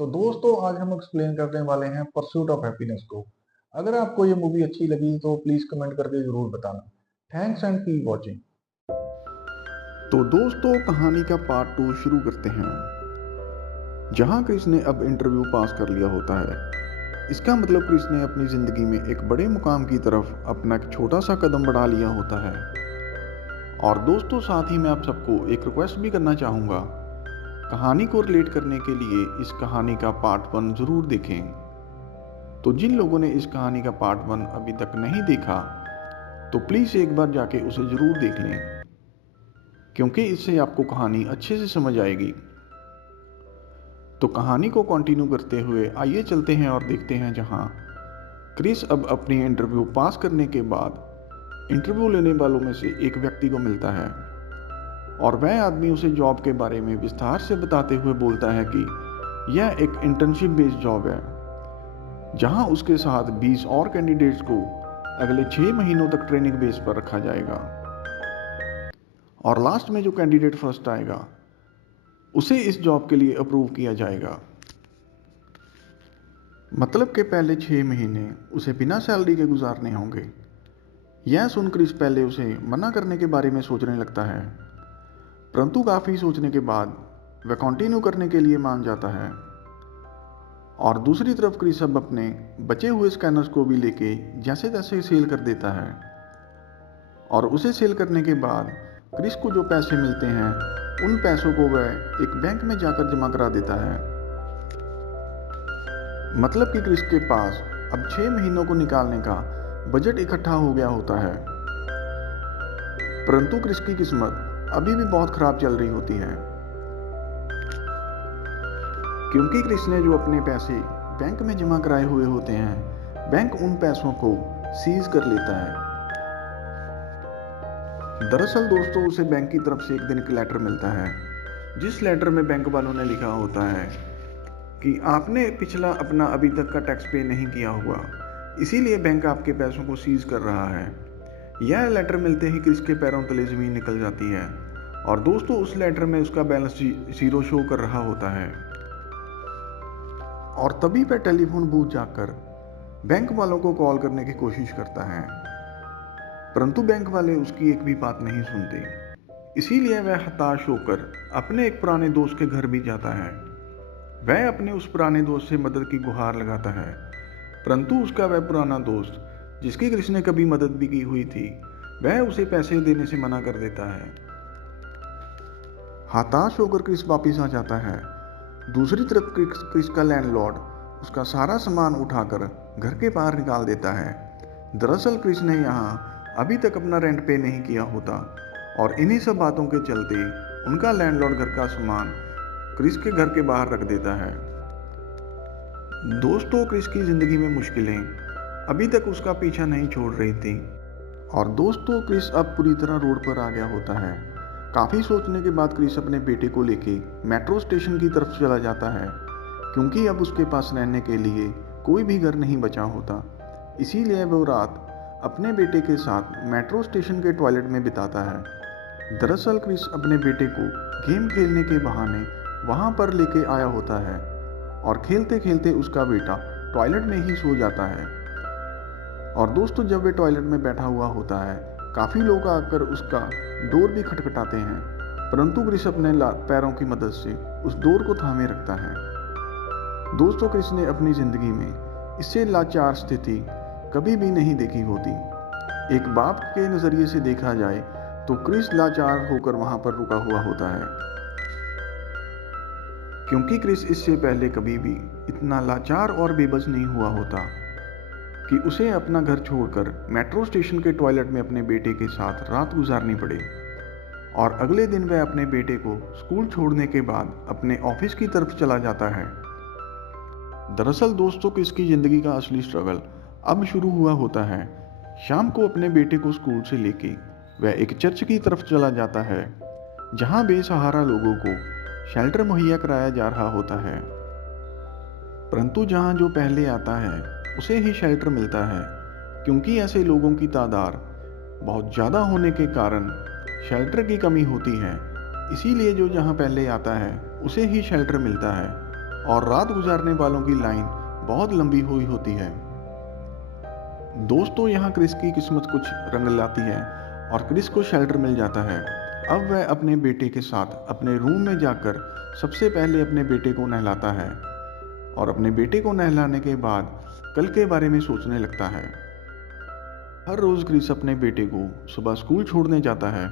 तो दोस्तों आज हम एक्सप्लेन करने वाले हैं परस्यूट ऑफ हैप्पीनेस को। अगर आपको ये मूवी अच्छी लगी तो प्लीज कमेंट करके जरूर बताना। Thanks and keep watching. तो दोस्तों कहानी का पार्ट 2 शुरू करते हैं। जहां क्रिस ने अब इंटरव्यू पास कर लिया होता है। इसका मतलब क्रिस ने अपनी ज़िंदगी में एक बड़े मुकाम की तरफ अपना एक छोटा सा कदम बढ़ा लिया होता है। और दोस्तों साथ ही मैं आप सबको एक रिक्वेस्ट भी करना चाहूँगा। कहानी को रिलेट करने के लिए इस कहानी का पार्ट 1 ज़रूर देखें। तो जिन लोगों ने इस कहानी का पार्ट 1 अभी तक नहीं देखा तो प्लीज़ एक बार जाके उसे ज़रूर देख लें, क्योंकि इससे आपको कहानी अच्छे से समझ आएगी। तो कहानी को कंटिन्यू करते हुए आइए चलते हैं और देखते हैं जहां क्रिस अब अपनी इंटरव्यू पास करने के बाद इंटरव्यू लेने वालों में से एक व्यक्ति को मिलता है और वह आदमी उसे जॉब के बारे में विस्तार से बताते हुए बोलता है कि यह एक इंटर्नशिप बेस्ड जॉब है, जहां उसके साथ 20 और कैंडिडेट्स को अगले 6 महीनों तक ट्रेनिंग बेस पर रखा जाएगा और लास्ट में जो कैंडिडेट फर्स्ट आएगा उसे इस जॉब के लिए अप्रूव किया जाएगा। मतलब के पहले 6 महीने उसे बिना सैलरी के गुजारने होंगे। यह सुन क्रिस पहले उसे मना करने के बारे में सोचने लगता है, परंतु काफ़ी सोचने के बाद वह कंटिन्यू करने के लिए मान जाता है। और दूसरी तरफ क्रिस अब अपने बचे हुए स्कैनर्स को भी लेके जैसे तैसे सेल कर देता है और उसे सेल करने के बाद क्रिस को जो पैसे मिलते हैं उन पैसों को वह एक बैंक में जाकर जमा करा देता है। मतलब कि क्रिस के पास अब 6 महीनों को निकालने का बजट इकट्ठा हो गया होता है। परंतु क्रिस की किस्मत अभी भी बहुत खराब चल रही होती है, क्योंकि क्रिस ने जो अपने पैसे बैंक में जमा कराए हुए होते हैं, बैंक उन पैसों को सीज कर लेता है। दरअसल दोस्तों उसे बैंक की तरफ से एक दिन एक लेटर मिलता है, जिस लेटर में बैंक वालों ने लिखा होता है कि आपने पिछला अपना अभी तक का टैक्स पे नहीं किया हुआ, इसीलिए बैंक आपके पैसों को सीज कर रहा है। यह लेटर मिलते ही क्रिस के पैरों तले ज़मीन निकल जाती है और दोस्तों उस लेटर में उसका बैलेंस जीरो शो कर रहा होता है। और तभी वह टेलीफोन बूथ जाकर बैंक वालों को कॉल करने की कोशिश करता है, परंतु बैंक वाले उसकी एक भी बात नहीं सुनते। इसीलिए वह हताश होकर अपने एक पुराने दोस्त के घर भी जाता है। वह अपने उस पुराने दोस्त से मदद की गुहार लगाता है, परंतु उसका वह पुराना दोस्त जिसकी क्रिस ने कभी मदद भी की हुई थी, वह उसे पैसे देने से मना कर देता है। हताश होकर क्रिस वापिस आ जाता है। दूसरी तरफ क्रिस का लैंडलॉर्ड उसका सारा सामान उठाकर घर के बाहर निकाल देता है। दरअसल क्रिस ने यहाँ अभी तक अपना रेंट पे नहीं किया होता और इन्हीं सब बातों के चलते उनका लैंडलॉर्ड घर का सामान क्रिस के घर के बाहर रख देता है। दोस्तों क्रिस की ज़िंदगी में मुश्किलें अभी तक उसका पीछा नहीं छोड़ रही थी और दोस्तों क्रिस अब पूरी तरह रोड पर आ गया होता है। काफ़ी सोचने के बाद क्रिस अपने बेटे को लेके मेट्रो स्टेशन की तरफ चला जाता है, क्योंकि अब उसके पास रहने के लिए कोई भी घर नहीं बचा होता। इसीलिए वो रात अपने बेटे के साथ मेट्रो स्टेशन के टॉयलेट में बिताता है। दरअसल क्रिस अपने बेटे को गेम खेलने के बहाने वहाँ पर लेके आया होता है और खेलते खेलते उसका बेटा टॉयलेट में ही सो जाता है। और दोस्तों जब वे टॉयलेट में बैठा हुआ होता है, काफ़ी लोग आकर उसका डोर भी खटखटाते हैं, परंतु क्रिस अपने पैरों की मदद से उस डोर को थामे रखता है। दोस्तों क्रिस ने अपनी ज़िंदगी में इससे लाचार स्थिति कभी भी नहीं देखी होती। एक बाप के नज़रिए से देखा जाए तो क्रिस लाचार होकर वहाँ पर रुका हुआ होता है, क्योंकि क्रिस इससे पहले कभी भी इतना लाचार और बेबस नहीं हुआ होता कि उसे अपना घर छोड़कर मेट्रो स्टेशन के टॉयलेट में अपने बेटे के साथ रात गुजारनी पड़े। और अगले दिन वह अपने बेटे को स्कूल छोड़ने के बाद अपने ऑफिस की तरफ चला जाता है। दरअसल दोस्तों क्रिस की ज़िंदगी का असली स्ट्रगल अब शुरू हुआ होता है। शाम को अपने बेटे को स्कूल से लेके वह एक चर्च की तरफ चला जाता है, जहां बेसहारा लोगों को शेल्टर मुहैया कराया जा रहा होता है। परंतु जहां जो पहले आता है उसे ही शेल्टर मिलता है, क्योंकि ऐसे लोगों की तादाद बहुत ज़्यादा होने के कारण शेल्टर की कमी होती है। इसीलिए जो जहां पहले आता है उसे ही शेल्टर मिलता है और रात गुजारने वालों की लाइन बहुत लंबी हुई होती है। दोस्तों, यहाँ क्रिस की किस्मत कुछ रंग लाती है और क्रिस को शेल्टर मिल जाता है। अब वह अपने बेटे के साथ अपने रूम में जाकर सबसे पहले अपने बेटे को नहलाता है और अपने बेटे को नहलाने के बाद कल के बारे में सोचने लगता है। हर रोज़ क्रिस अपने बेटे को सुबह स्कूल छोड़ने जाता है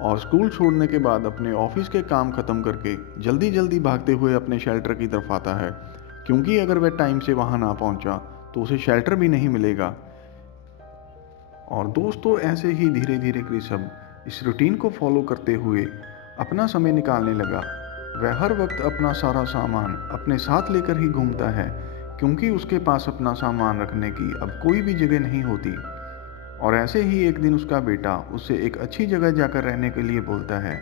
और स्कूल छोड़ने के बाद अपने ऑफिस के काम ख़त्म करके जल्दी जल्दी भागते हुए अपने शेल्टर की तरफ आता है, क्योंकि अगर वह टाइम से वहाँ ना पहुँचा तो उसे शेल्टर भी नहीं मिलेगा। और दोस्तों, ऐसे ही धीरे धीरे क्रिस अब इस रूटीन को फॉलो करते हुए अपना समय निकालने लगा। वह हर वक्त अपना सारा सामान अपने साथ लेकर ही घूमता है, क्योंकि उसके पास अपना सामान रखने की अब कोई भी जगह नहीं होती। और ऐसे ही एक दिन उसका बेटा उससे एक अच्छी जगह जाकर रहने के लिए बोलता है,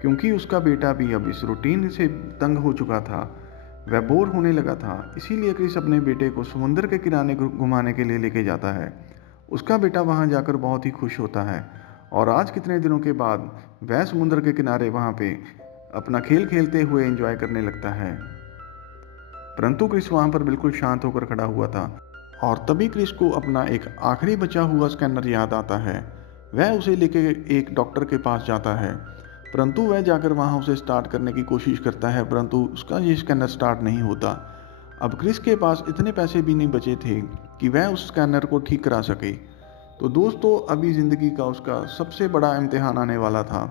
क्योंकि उसका बेटा भी अब इस रूटीन से तंग हो चुका था, वह बोर होने लगा था। इसीलिए क्रिस अपने बेटे को समुद्र के किनारे घुमाने के लिए लेके जाता है। उसका बेटा वहां जाकर बहुत ही खुश होता है और आज कितने दिनों के बाद वह समुद्र के किनारे वहां पे अपना खेल खेलते हुए एंजॉय करने लगता है। परंतु क्रिस वहां पर बिल्कुल शांत होकर खड़ा हुआ था और तभी क्रिस को अपना एक आखिरी बचा हुआ स्कैनर याद आता है। वह उसे लेके एक डॉक्टर के पास जाता है, परंतु वह जाकर वहां उसे स्टार्ट करने की कोशिश करता है, परंतु उसका ये स्कैनर स्टार्ट नहीं होता। अब क्रिस के पास इतने पैसे भी नहीं बचे थे कि वह उस स्कैनर को ठीक करा सके। तो दोस्तों, अभी ज़िंदगी का उसका सबसे बड़ा इम्तिहान आने वाला था।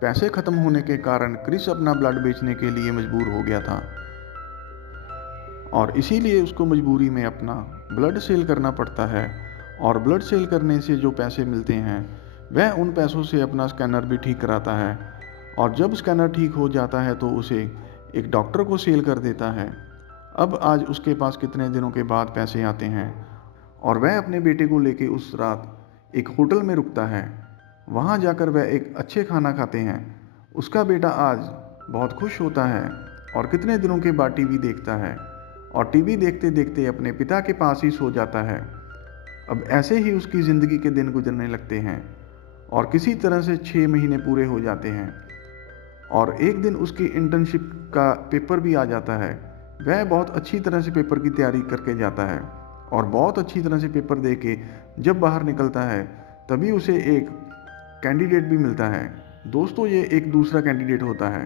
पैसे ख़त्म होने के कारण क्रिस अपना ब्लड बेचने के लिए मजबूर हो गया था और इसीलिए उसको मजबूरी में अपना ब्लड सेल करना पड़ता है। और ब्लड सेल करने से जो पैसे मिलते हैं वह उन पैसों से अपना स्कैनर भी ठीक कराता है। और जब स्कैनर ठीक हो जाता है तो उसे एक डॉक्टर को सेल कर देता है। अब आज उसके पास कितने दिनों के बाद पैसे आते हैं और वह अपने बेटे को लेके उस रात एक होटल में रुकता है। वहाँ जाकर वह एक अच्छे खाना खाते हैं। उसका बेटा आज बहुत खुश होता है और कितने दिनों के बाद टीवी देखता है और टीवी देखते देखते अपने पिता के पास ही सो जाता है। अब ऐसे ही उसकी ज़िंदगी के दिन गुजरने लगते हैं और किसी तरह से 6 महीने पूरे हो जाते हैं और एक दिन उसकी इंटर्नशिप का पेपर भी आ जाता है। वह बहुत अच्छी तरह से पेपर की तैयारी करके जाता है और बहुत अच्छी तरह से पेपर दे के जब बाहर निकलता है तभी उसे एक कैंडिडेट भी मिलता है। दोस्तों, ये एक दूसरा कैंडिडेट होता है।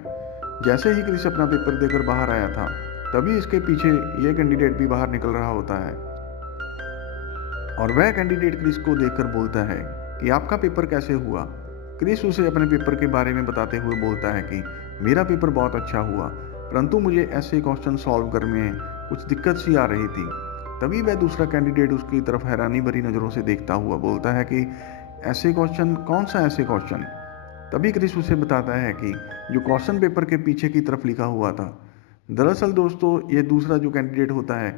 जैसे ही क्रिस अपना पेपर देकर बाहर आया था तभी इसके पीछे यह कैंडिडेट भी बाहर निकल रहा होता है और वह कैंडिडेट क्रिस को देखकर बोलता है कि आपका पेपर कैसे हुआ। क्रिस उसे अपने पेपर के बारे में बताते हुए बोलता है कि मेरा पेपर बहुत अच्छा हुआ, परंतु मुझे ऐसे क्वेश्चन सॉल्व करने में कुछ दिक्कत सी आ रही थी। तभी वह दूसरा कैंडिडेट उसकी तरफ हैरानी भरी नज़रों से देखता हुआ बोलता है कि ऐसे क्वेश्चन, कौन सा ऐसे क्वेश्चन। तभी क्रिस उसे बताता है कि जो क्वेश्चन पेपर के पीछे की तरफ लिखा हुआ था। दरअसल दोस्तों, ये दूसरा जो कैंडिडेट होता है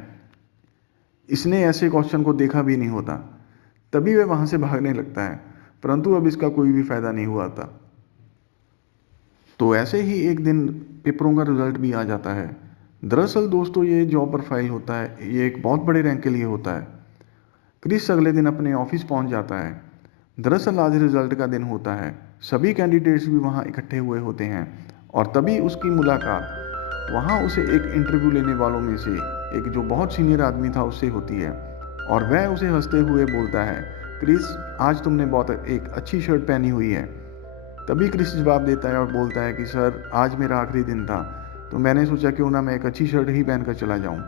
इसने ऐसे क्वेश्चन को देखा भी नहीं होता। तभी वह वहाँ से भागने लगता है, परंतु अब इसका कोई भी फायदा नहीं हुआ था। तो ऐसे ही एक दिन पेपरों का रिजल्ट भी आ जाता है। दरअसल दोस्तों, ये जॉब प्रोफाइल होता है, ये एक बहुत बड़े रैंक के लिए होता है। क्रिस अगले दिन अपने ऑफिस पहुंच जाता है। दरअसल आज रिजल्ट का दिन होता है, सभी कैंडिडेट्स भी वहां इकट्ठे हुए होते हैं और तभी उसकी मुलाकात वहां उसे एक इंटरव्यू लेने वालों में से एक जो बहुत सीनियर आदमी था उससे होती है और वह उसे हंसते हुए बोलता है, क्रिस, आज तुमने बहुत एक अच्छी शर्ट पहनी हुई है। तभी क्रिस जवाब देता है और बोलता है कि सर, आज मेरा आखिरी दिन था तो मैंने सोचा क्यों ना मैं एक अच्छी शर्ट ही पहनकर चला जाऊं।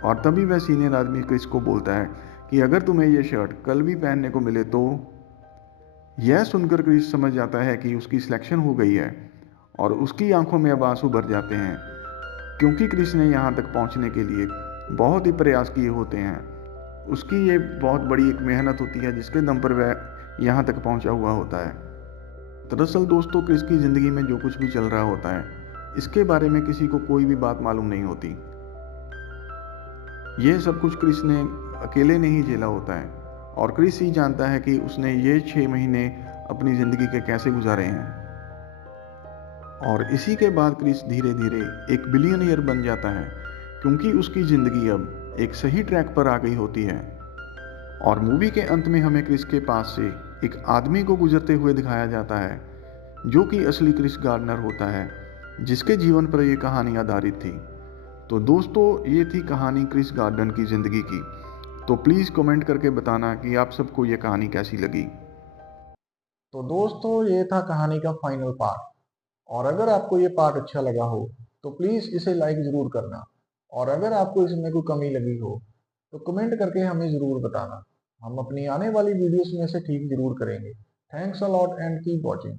और तभी वह सीनियर आदमी क्रिस को बोलता है कि अगर तुम्हें ये शर्ट कल भी पहनने को मिले तो। यह सुनकर क्रिस समझ जाता है कि उसकी सिलेक्शन हो गई है और उसकी आंखों में अब आंसू भर जाते हैं, क्योंकि क्रिस ने यहाँ तक पहुँचने के लिए बहुत ही प्रयास किए होते हैं। उसकी ये बहुत बड़ी एक मेहनत होती है जिसके दम पर वह यहाँ तक पहुँचा हुआ होता है। दरअसल दोस्तों, क्रिस की ज़िंदगी में जो कुछ भी चल रहा होता है इसके बारे में किसी को कोई भी बात मालूम नहीं होती। यह सब कुछ क्रिस ने अकेले नहीं झेला होता है और क्रिस ही जानता है कि उसने ये 6 महीने अपनी ज़िंदगी के कैसे गुजारे हैं। और इसी के बाद क्रिस धीरे धीरे एक बिलियनियर बन जाता है, क्योंकि उसकी ज़िंदगी अब एक सही ट्रैक पर आ गई होती है। और मूवी के अंत में हमें क्रिस के पास से एक आदमी को गुजरते हुए दिखाया जाता है जो कि असली क्रिस गार्डनर होता है, जिसके जीवन पर यह कहानी आधारित थी। तो दोस्तों ये थी कहानी क्रिस गार्डन की ज़िंदगी की। तो प्लीज़ कमेंट करके बताना कि आप सबको ये कहानी कैसी लगी। तो दोस्तों ये था कहानी का फाइनल पार्ट। और अगर आपको ये पार्ट अच्छा लगा हो तो प्लीज़ इसे लाइक ज़रूर करना। और अगर आपको इसमें कोई कमी लगी हो तो कमेंट करके हमें ज़रूर बताना। हम अपनी आने वाली वीडियोस में से ठीक ज़रूर करेंगे। Thanks a lot and keep watching.